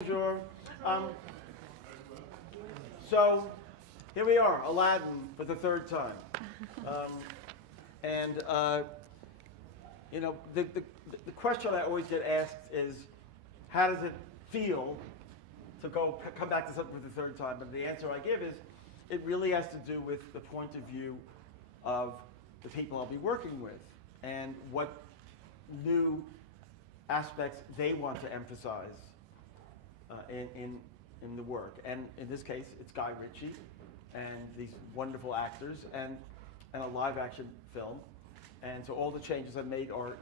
Bonjour. So here we are, Aladdin for the third time. And you know, the question I always get asked is, how does it feel to come back to something for the third time? And the answer I give is, it really has to do with the point of view of the people I'll be working with and what new aspects they want to emphasize in the work. And in this case, it's Guy Ritchie and these wonderful actors and a live action film. And so all the changes I've made are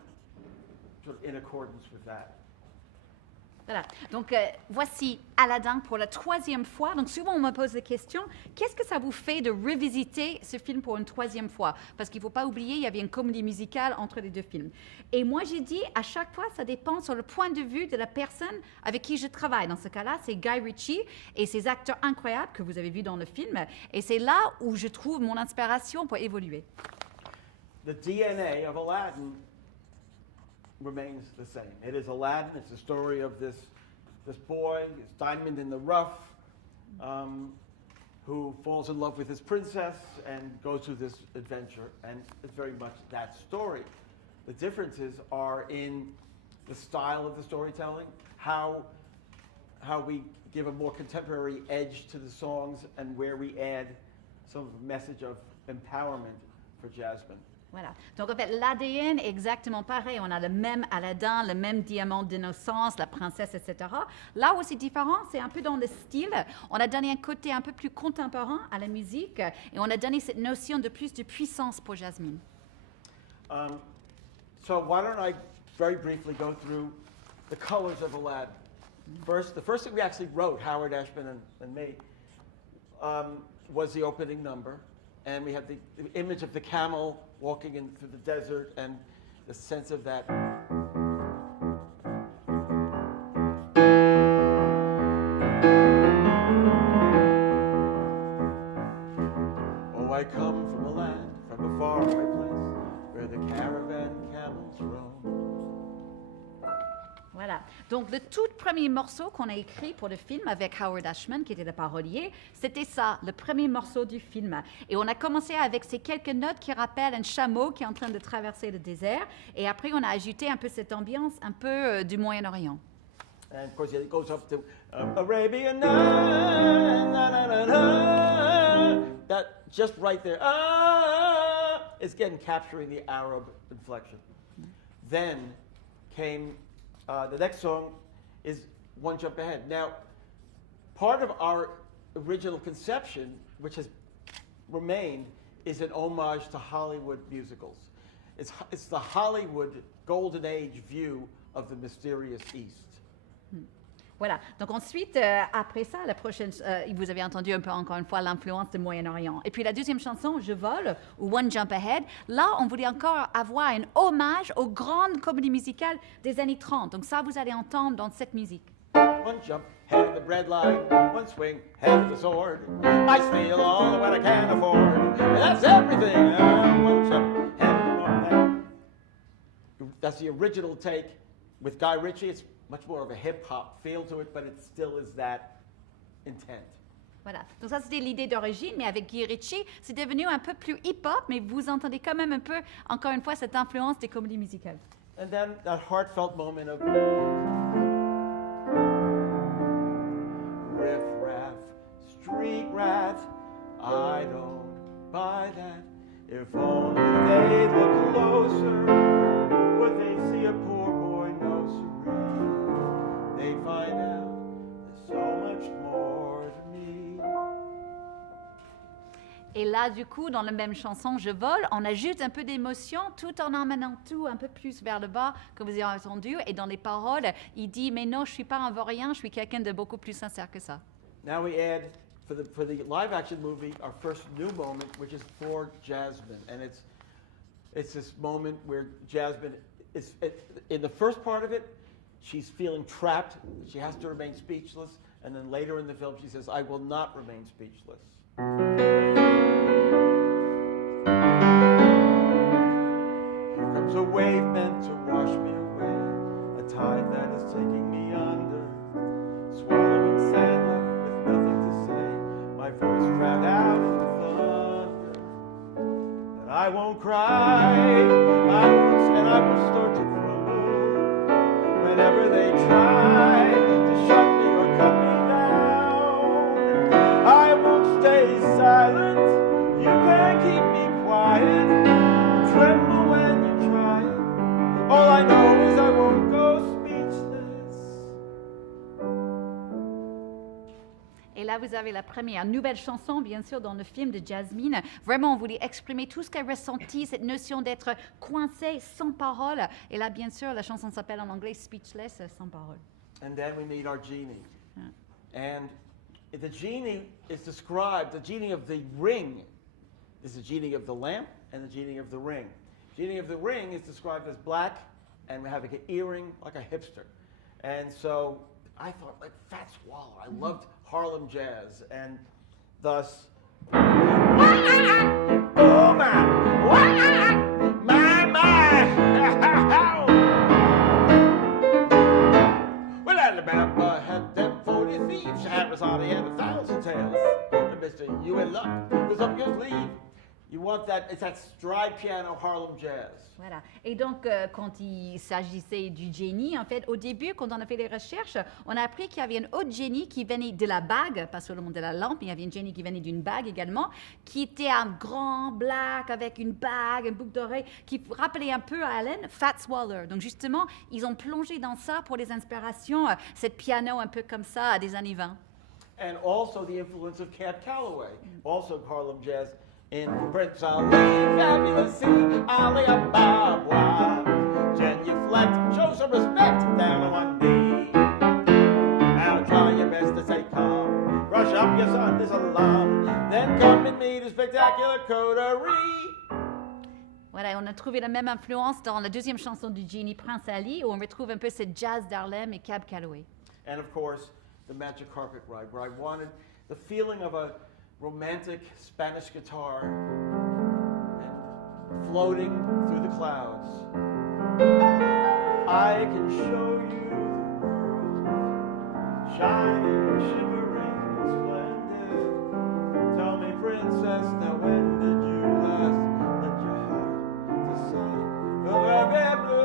sort of in accordance with that. Voilà. Donc, voici Aladdin pour la troisième fois. Donc, souvent, on me pose la question, qu'est-ce que ça vous fait de revisiter ce film pour une troisième fois? Parce qu'il ne faut pas oublier, il y avait une comédie musicale entre les deux films. Et moi, j'ai dit, à chaque fois, ça dépend sur le point de vue de la personne avec qui je travaille. Dans ce cas-là, c'est Guy Ritchie et ses acteurs incroyables que vous avez vus dans le film. Et c'est là où je trouve mon inspiration pour évoluer. The DNA of Aladdin remains the same. It is Aladdin. It's the story of this boy, this diamond in the rough, who falls in love with his princess and goes through this adventure. And it's very much that story. The differences are in the style of the storytelling, how we give a more contemporary edge to the songs, and where we add some message of empowerment for Jasmine. Voilà. Donc, en fait, l'ADN est exactement pareil. On a le même Aladdin, le même diamant d'innocence, la princesse, etc. Là où c'est différent, c'est un peu dans le style. On a donné un côté un peu plus contemporain à la musique et on a donné cette notion de plus de puissance pour Jasmine. So why don't I very briefly go through the colors of Aladdin. The first thing we actually wrote, Howard Ashman and me, was the opening number. And we had the image of the camel walking through the desert and the sense of that. Oh, I come from a land, from a faraway place, where the caravan camels roam. Voilà. Donc, le tout premier morceau qu'on a écrit pour le film avec Howard Ashman, qui était le parolier, c'était ça, le premier morceau du film. Et on a commencé avec ces quelques notes qui rappellent un chameau qui est en train de traverser le désert. Et après, on a ajouté un peu cette ambiance un peu du Moyen-Orient. And of course, it goes up to Arabian Nights, na, na, na, na. That just right there, is again capturing the Arab inflection. Then came the next song is One Jump Ahead. Now, part of our original conception, which has remained, is an homage to Hollywood musicals. It's the Hollywood golden age view of the mysterious East. Voilà. Donc ensuite, après ça, la prochaine, vous avez entendu un peu encore une fois l'influence du Moyen-Orient. Et puis la deuxième chanson, Je vole, ou One Jump Ahead, là, on voulait encore avoir un hommage aux grandes comédies musicales des années 30. Donc ça, vous allez entendre dans cette musique. One jump, head of the bread line, one swing, head of the sword. I steal all of what I can afford. And that's everything. One jump, head of the head. That's the original take with Guy Ritchie. It's much more of a hip-hop feel to it, but it still is that intent. Voilà. Donc ça, c'était l'idée d'origine, mais avec Guy Ritchie, c'est devenu un peu plus hip-hop, mais vous entendez quand même un peu, encore une fois, cette influence des comédies musicales. And then that heartfelt moment of riff-raff, street rat, I don't buy that. If only they'd look closer, would they see a poor boy, no siree. They find out there's so much more to me. Et là, du coup, dans la même chanson, Je vole, on ajoute un peu d'émotion tout en emmenant tout un peu plus vers le bas, comme vous avez entendu. Et dans les paroles, il dit « Mais non, je ne suis pas un vaurien, je suis quelqu'un de beaucoup plus sincère que ça. » Now we add, for the live-action movie, our first new moment, which is for Jasmine. And it's this moment where Jasmine is, in the first part of it, she's feeling trapped. She has to remain speechless. And then later in the film, she says, I will not remain speechless. Here comes a wave meant to wash me away, a tide that is taking me under. cry. And I will start to crumble whenever they try to shut me or cut me down. I won't stay silent. You can't keep me quiet. Tremble when you try. All I know is I won't go speechless. Et là, vous avez la première nouvelle chanson, bien sûr, dans le film de Jasmine. Vraiment, on voulait exprimer tout ce qu'elle ressentit, cette notion d'être coincé, sans parole. Et là, bien sûr, la chanson s'appelle en anglais Speechless, sans parole. And then we meet our genie. And the genie is described, the genie of the ring is the genie of the lamp and the genie of the ring. Genie of the ring is described as black and having an earring like a hipster. And so I thought, like, Fat Swallow. I loved Harlem jazz, and thus, oh my, well, Alabama had them 40 thieves. Arizona had 1,000 tales. And Mr. You in luck was up your sleeve. You want that, it's that stride piano Harlem jazz. Voilà. Et donc, quand il s'agissait du génie, en fait, au début, quand on a fait les recherches, on a appris qu'il y avait un autre génie qui venait de la bague, pas seulement de la lampe, mais il y avait un génie qui venait d'une bague également, qui était un grand black avec une bague, une boucle d'oreille, qui rappelait un peu à Alan, Fats Waller. Donc, justement, ils ont plongé dans ça pour les inspirations, cette piano un peu comme ça des années 20. And also the influence of Cab Calloway, also Harlem jazz. In Bristol, fabulous sea, Alibaba, genuflect, show some respect, down on one knee. Now try your best to stay calm, brush up your son, this alarm, then come and meet a spectacular coterie. Voilà, on a trouvé la même influence dans la deuxième chanson du Genie, Prince Ali, où on retrouve un peu cette jazz d'Harlem et Cab Calloway. And of course, the Magic Carpet Ride, where I wanted the feeling of a romantic Spanish guitar and floating through the clouds. I can show you the world, shining, shivering, splendid. Tell me, princess, now when did you last let your heart decide? The rêve bleu.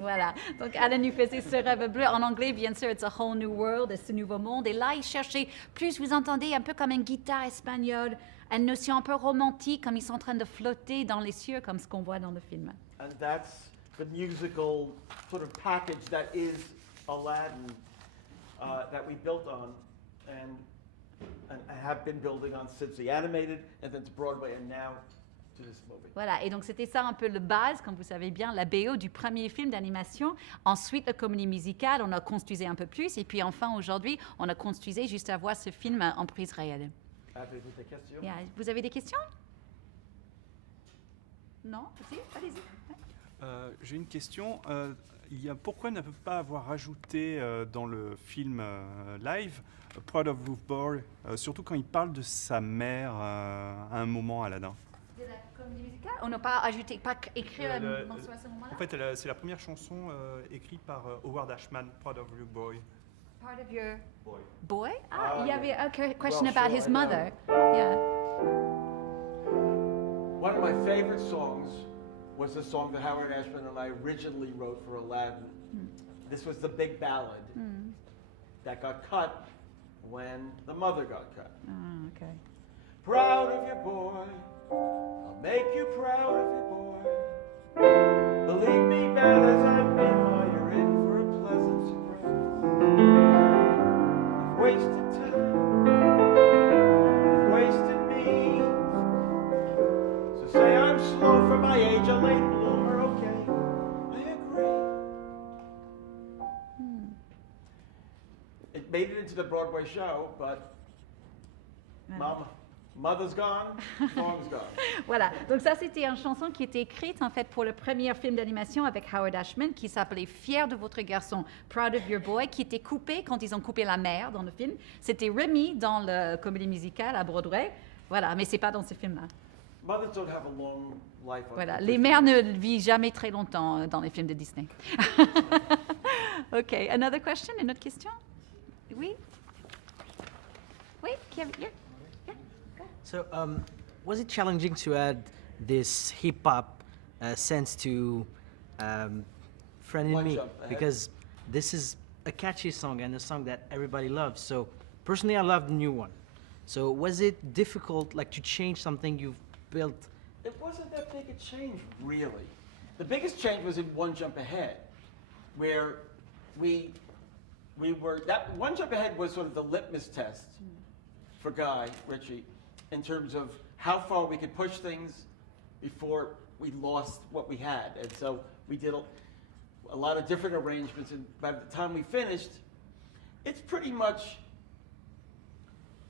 Voilà, donc Alan nous faisait ce rêve bleu. En anglais, bien sûr, it's a whole new world, ce nouveau monde. Et là, il cherchait plus, vous entendez, un peu comme une guitare espagnole, une notion un peu romantique, comme ils sont en train de flotter dans les cieux, comme ce qu'on voit dans le film. And that's the musical sort of package that is Aladdin that we built on and have been building on since the animated and then to Broadway and now to this movie. Voilà, et donc c'était ça un peu le base, comme vous savez bien, la BO du premier film d'animation. Ensuite, la comédie musicale, on a construisé un peu plus. Et puis enfin, aujourd'hui, on a construisé juste à voir ce film en prise réelle. Avez-vous des questions? Yeah. Vous avez des questions? Non? Si? Allez-y. J'ai une question. Pourquoi ne pas avoir rajouté dans le film live Proud of You Boy, surtout quand il parle de sa mère à un moment, Aladdin? De la comédie musicale? On n'a pas ajouté, pas écrit la mention à ce moment-là? En fait, c'est la première chanson écrite par Howard Ashman, Proud of You Boy. Part of your Boy. boy? Ah, il y avait a question Well, about sure, his I know. mother. Yeah. One of my favorite songs was the song that Howard Ashman and I originally wrote for Aladdin. This was the big ballad that got cut when the mother got cut. Ah, okay. Proud of your boy, I'll make you proud of your boy. Believe me, bad as I've been, while you're in for a pleasant surprise. You've wasted time, you've wasted me. So say I'm slow for my age, a late bloomer, okay, I agree. It made it into the Broadway show, but Mother's gone, song's gone. Voilà, donc ça c'était une chanson qui était écrite en fait pour le premier film d'animation avec Howard Ashman qui s'appelait Fier de votre garçon, Proud of Your Boy, qui était coupé quand ils ont coupé la mère dans le film. C'était remis dans la comédie musicale à Broadway, voilà, mais c'est pas dans ce film-là. Mothers don't have a long life. Voilà, les mères ne vivent jamais très longtemps dans les films de Disney. OK, another question, une autre question? Oui? Oui, yeah. So, was it challenging to add this hip hop sense to Friend in One Me? Jump Ahead. Because this is a catchy song and a song that everybody loves. So personally, I love the new one. So was it difficult, like, to change something you've built? It wasn't that big a change, really. The biggest change was in One Jump Ahead, where we were, that One Jump Ahead was sort of the litmus test for Guy Ritchie in terms of how far we could push things before we lost what we had. And so we did a lot of different arrangements, and by the time we finished, it's pretty much,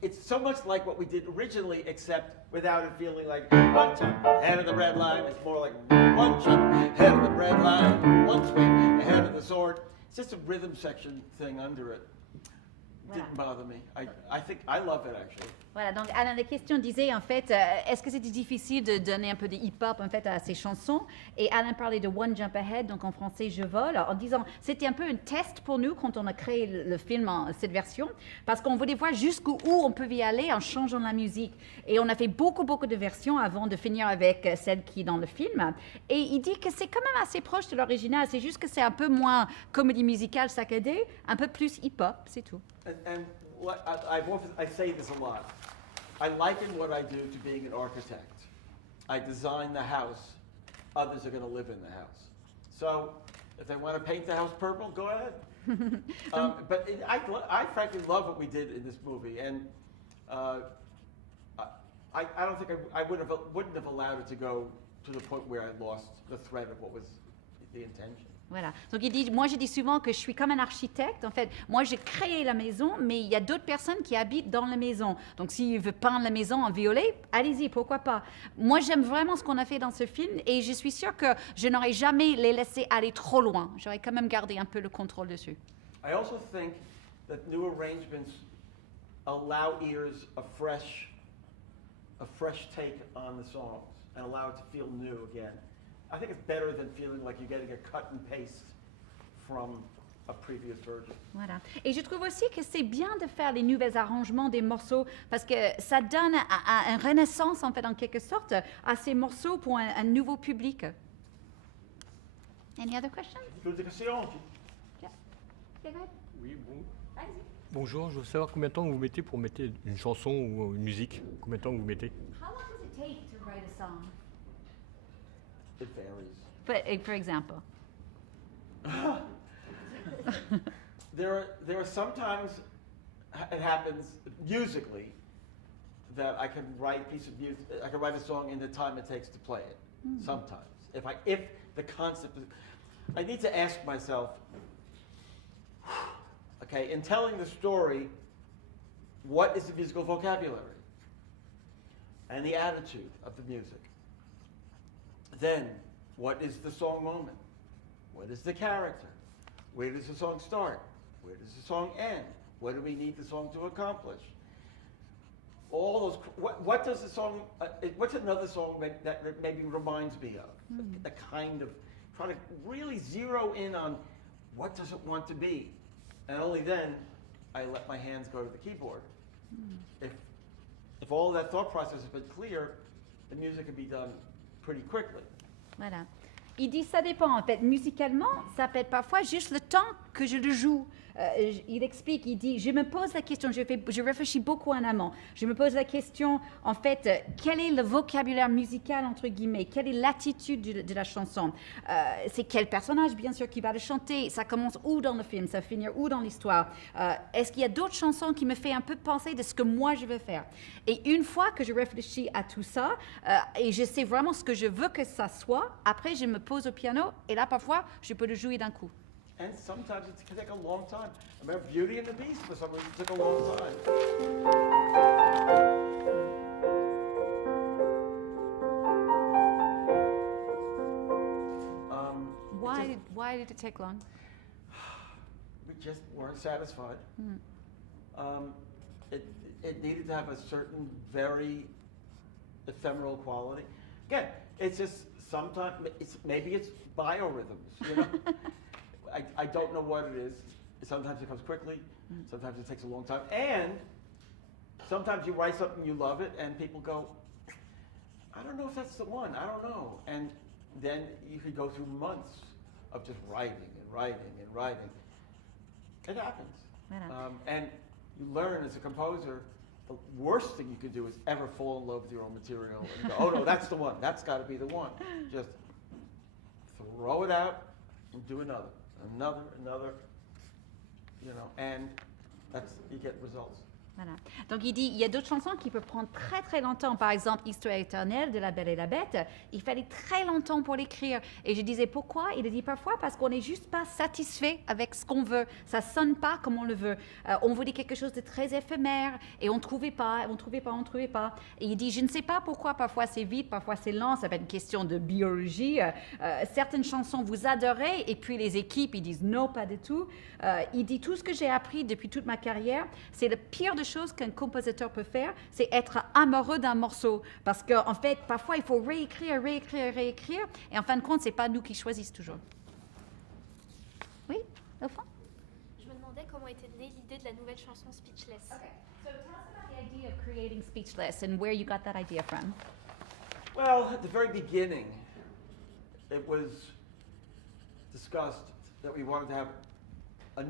it's so much like what we did originally, except without it feeling like one jump ahead of the red line. It's more like one jump ahead of the red line, one swing ahead of the sword. It's just a rhythm section thing under it. Didn't bother me. I think I love it actually. Voilà, donc Alain, la question disait en fait, est-ce que c'était difficile de donner un peu de hip-hop en fait à ces chansons? Et Alain parlait de One Jump Ahead, donc en français Je vole, en disant c'était un peu un test pour nous quand on a créé le film en cette version, parce qu'on voulait voir jusqu'où on peut y aller en changeant la musique. Et on a fait beaucoup de versions avant de finir avec celle qui est dans le film. Et il dit que c'est quand même assez proche de l'original, c'est juste que c'est un peu moins comédie musicale saccadée, un peu plus hip-hop, c'est tout. And what I say this a lot. I liken what I do to being an architect. I design the house. Others are going to live in the house. So if they want to paint the house purple, go ahead. But I frankly love what we did in this movie, and I don't think I wouldn't have allowed it to go to the point where I lost the thread of what was the intention. Voilà. Donc il dit, moi je dis souvent que je suis comme un architecte. En fait, moi j'ai créé la maison, mais il y a d'autres personnes qui habitent dans la maison. Donc s'il veut peindre la maison en violet, allez-y, pourquoi pas. Moi j'aime vraiment ce qu'on a fait dans ce film et je suis sûre que je n'aurais jamais les laissé aller trop loin. J'aurais quand même gardé un peu le contrôle dessus. I also think that new arrangements allow ears a fresh take on the songs and allow it to feel new again. I think it's better than feeling like you're getting a cut and paste from a previous version. Voilà. Et je trouve aussi que c'est bien de faire les nouveaux arrangements des morceaux parce que ça donne une renaissance, en fait, en quelque sorte, à ces morceaux pour un nouveau public. Any other questions? D'autres questions? Yeah. Okay, go ahead. Oui, bon. Allez-y. Bonjour, je veux savoir combien de temps vous mettez pour mettre une chanson ou une musique. Combien de temps vous mettez? How long does it take to write a song? It varies. But, for example. There are sometimes it happens musically that I can write a piece of music. I can write a song in the time it takes to play it. Sometimes, if the concept is, I need to ask myself. Okay, in telling the story, what is the musical vocabulary and the attitude of the music? Then, what is the song moment? What is the character? Where does the song start? Where does the song end? What do we need the song to accomplish? All those. What does the song? What's another song that maybe reminds me of? The kind of trying to really zero in on what does it want to be, and only then I let my hands go to the keyboard. If all of that thought process has been clear, the music can be done pretty quickly. Voilà. Il dit ça dépend en fait. Musicalement, ça peut être parfois juste le temps que je le joue. Il explique, il dit, je me pose la question, je réfléchis beaucoup en amont. Je me pose la question, en fait, quel est le vocabulaire musical, entre guillemets? Quelle est l'attitude de la chanson? C'est quel personnage, bien sûr, qui va le chanter? Ça commence où dans le film? Ça finit où dans l'histoire? Est-ce qu'il y a d'autres chansons qui me font un peu penser de ce que moi je veux faire? Et une fois que je réfléchis à tout ça, et je sais vraiment ce que je veux que ça soit, après je me pose au piano, et là, parfois, je peux le jouer d'un coup. And sometimes it can take a long time. I remember Beauty and the Beast, for some reason, took a long time. Why did it take long? We just weren't satisfied. It needed to have a certain very ephemeral quality. Again, it's just sometimes, maybe it's biorhythms, you know? I don't know what it is. Sometimes it comes quickly, sometimes it takes a long time. And sometimes you write something, you love it, and people go, I don't know if that's the one. I don't know. And then you could go through months of just writing and writing and writing. It happens. Voilà. And you learn as a composer, the worst thing you could do is ever fall in love with your own material and go, oh no, that's the one. That's got to be the one. Just throw it out and do another, you know, and that's, you get results. Voilà. Donc il dit, il y a d'autres chansons qui peuvent prendre très très longtemps. Par exemple, Histoire éternelle de La Belle et la Bête, il fallait très longtemps pour l'écrire. Et je disais pourquoi? Il a dit parfois parce qu'on n'est juste pas satisfait avec ce qu'on veut. Ça sonne pas comme on le veut. On voulait quelque chose de très éphémère et on trouvait pas. Et il dit, je ne sais pas pourquoi parfois c'est vite, parfois c'est lent. Ça va être une question de biologie. Certaines chansons vous adorez et puis les équipes ils disent non, pas du tout. Il dit tout ce que j'ai appris depuis toute ma carrière, c'est la pire des choses qu'un compositeur peut faire, c'est être amoureux d'un morceau. Parce qu'en fait, parfois, il faut réécrire. Et en fin de compte, ce n'est pas nous qui choisissons toujours. Oui, au fond? Je me demandais comment était née l'idée de la nouvelle chanson Speechless. Okay, so tell us about the idea of creating Speechless and where you got that idea from. Well, at the very beginning, it was discussed that we wanted to have a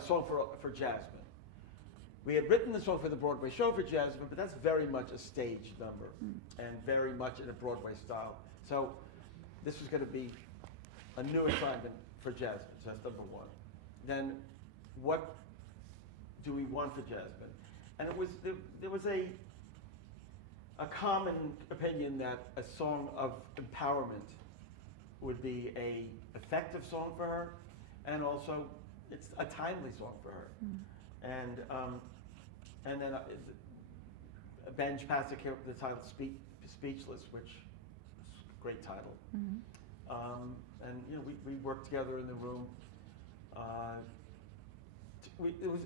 song for Jasmine. We had written the song for the Broadway show for Jasmine, but that's very much a stage number and very much in a Broadway style. So this was going to be a new assignment for Jasmine. So that's number one. Then what do we want for Jasmine? And it was there was a common opinion that a song of empowerment would be a effective song for her, and also it's a timely song for her. And then Benj Pasek came up with the title Speechless, which is a great title. And you know, we worked together in the room.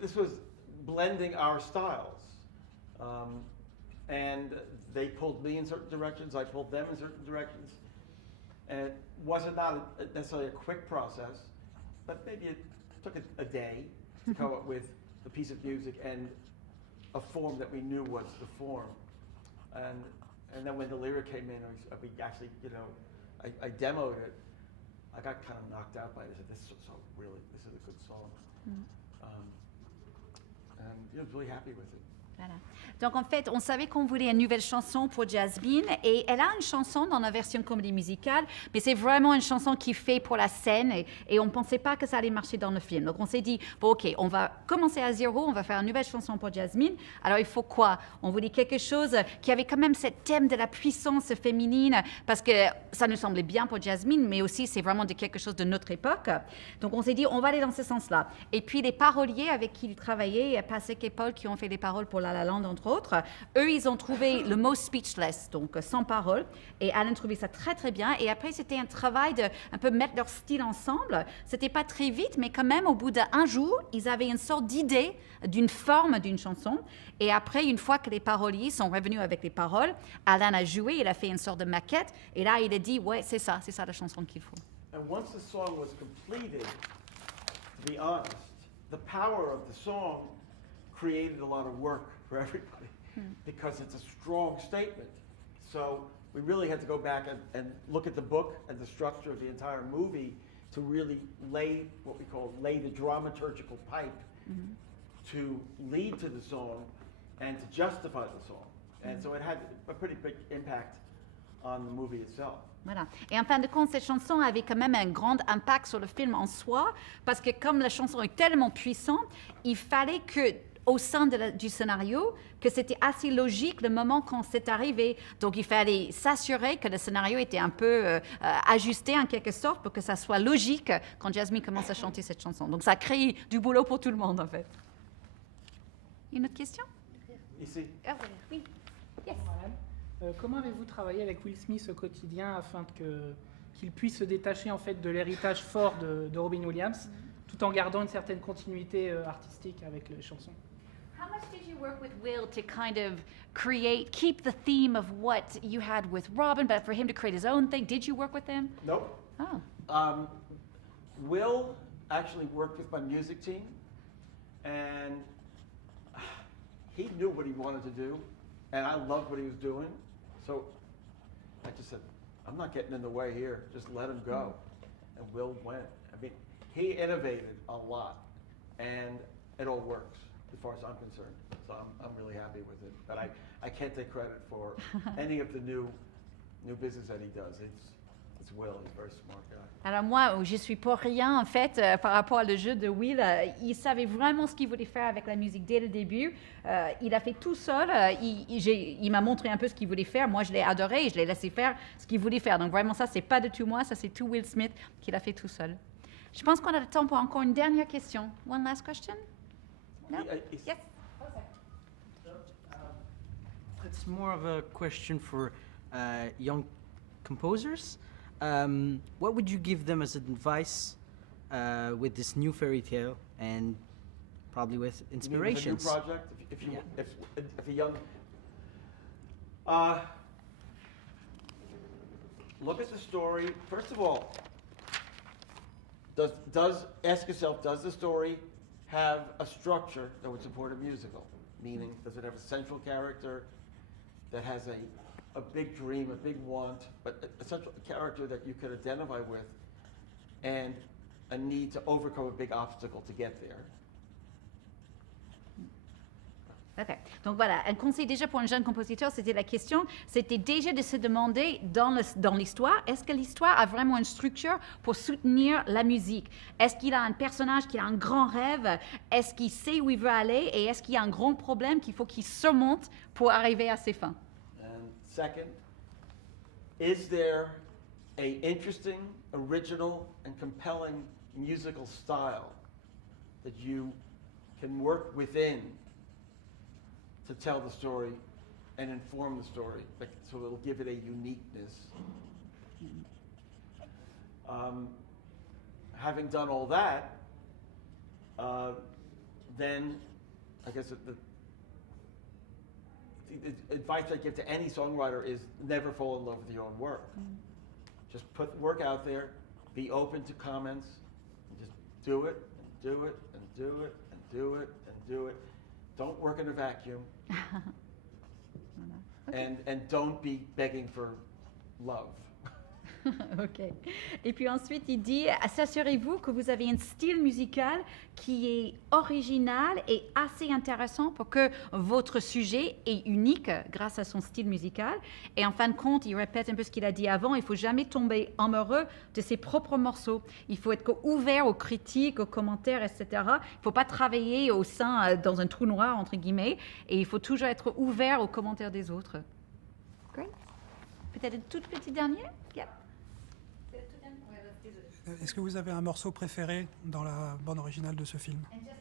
This was blending our styles. And they pulled me in certain directions, I pulled them in certain directions. And it wasn't necessarily a quick process, but maybe it took a day to come up with a piece of music and a form that we knew was the form. And then when the lyric came in, we actually, you know, I demoed it. I got kind of knocked out by it. I said, this is a good song. And you know, I was really happy with it. Voilà. Donc en fait, on savait qu'on voulait une nouvelle chanson pour Jasmine et elle a une chanson dans la version comédie musicale, mais c'est vraiment une chanson qui fait pour la scène et on ne pensait pas que ça allait marcher dans le film. Donc on s'est dit, bon ok, on va commencer à zéro, on va faire une nouvelle chanson pour Jasmine. Alors il faut quoi? On voulait quelque chose qui avait quand même ce thème de la puissance féminine parce que ça nous semblait bien pour Jasmine, mais aussi c'est vraiment de quelque chose de notre époque. Donc on s'est dit, on va aller dans ce sens-là. Et puis les paroliers avec qui il travaillait, Pasek et Paul qui ont fait les paroles pour La La Land entre autres, eux ils ont trouvé le mot speechless, donc sans parole, et Alan trouvait ça très très bien, et après c'était un travail de un peu mettre leur style ensemble. C'était pas très vite, mais quand même au bout d'un jour ils avaient une sorte d'idée d'une forme d'une chanson, et après une fois que les paroliers sont revenus avec les paroles, Alan a joué, il a fait une sorte de maquette, et là il a dit ouais c'est ça la chanson qu'il faut. And once the song was completed, to be honest, the power of the song created a lot of work for everybody because it's a strong statement. So we really had to go back and look at the book and the structure of the entire movie to really lay what we call the dramaturgical pipe to lead to the song and to justify the song. And so it had a pretty big impact on the movie itself. Voilà. Et en fin de compte, cette chanson avait quand même un grand impact sur le film en soi, parce que comme la chanson est tellement puissante, il fallait que, au sein du scénario, que c'était assez logique le moment quand c'est arrivé. Donc il fallait s'assurer que le scénario était un peu ajusté en quelque sorte pour que ça soit logique quand Jasmine commence à chanter cette chanson. Donc ça crée du boulot pour tout le monde en fait. Une autre question? Ici. Oui. Yes. Comment avez-vous travaillé avec Will Smith au quotidien afin qu'il puisse se détacher en fait de l'héritage fort de Robin Williams, tout en gardant une certaine continuité artistique avec les chansons? How much did you work with Will to kind of keep the theme of what you had with Robin, but for him to create his own thing? Did you work with him? Nope. Oh. Will actually worked with my music team, and he knew what he wanted to do, and I loved what he was doing. So I just said, I'm not getting in the way here. Just let him go. And Will went. I mean, he innovated a lot, and it all works as far as I'm concerned. So I'm really happy with it. But I can't take credit for any of the new business that he does. It's Will. He's a very smart guy. Alors moi, je suis pour rien en fait par rapport au jeu de Will. Il savait vraiment ce qu'il voulait faire avec la musique dès le début. Il a fait tout seul. Il m'a montré un peu ce qu'il voulait faire. Moi, je l'ai adoré et je l'ai laissé faire ce qu'il voulait faire. Donc vraiment, ça, c'est pas de tout moi. Ça, c'est tout Will Smith qui l'a fait tout seul. Je pense qu'on a le temps pour encore une dernière question. One last question? No? Yes. It's more of a question for young composers. What would you give them as advice with this new fairy tale and probably with inspirations? You mean with a new project? If a young... look at the story. First of all, ask yourself, does the story have a structure that would support a musical? Meaning, does it have a central character that has a big dream, a big want, but a central character that you could identify with, and a need to overcome a big obstacle to get there? Ok. Donc voilà, un conseil déjà pour un jeune compositeur, c'était la question, c'était déjà de se demander dans l'histoire, est-ce que l'histoire a vraiment une structure pour soutenir la musique? Est-ce qu'il a un personnage qui a un grand rêve? Est-ce qu'il sait où il veut aller? Et est-ce qu'il y a un grand problème qu'il faut qu'il surmonte pour arriver à ses fins? And second, is there a interesting, original, and compelling musical style that you can work within to tell the story and inform the story, so it'll give it a uniqueness? Having done all that, then I guess the advice I give to any songwriter is never fall in love with your own work. Just put work out there, be open to comments, and just do it, and do it, and do it, and do it, and do it. Don't work in a vacuum. Okay. And don't be begging for love. Ok. Et puis ensuite, il dit, assurez-vous que vous avez un style musical qui est original et assez intéressant pour que votre sujet est unique grâce à son style musical. Et en fin de compte, il répète un peu ce qu'il a dit avant, il ne faut jamais tomber amoureux de ses propres morceaux. Il faut être ouvert aux critiques, aux commentaires, etc. Il ne faut pas travailler au sein, dans un trou noir, entre guillemets, et il faut toujours être ouvert aux commentaires des autres. Great. Peut-être une toute petite dernière? Yep. Est-ce que vous avez un morceau préféré dans la bande originale de ce film?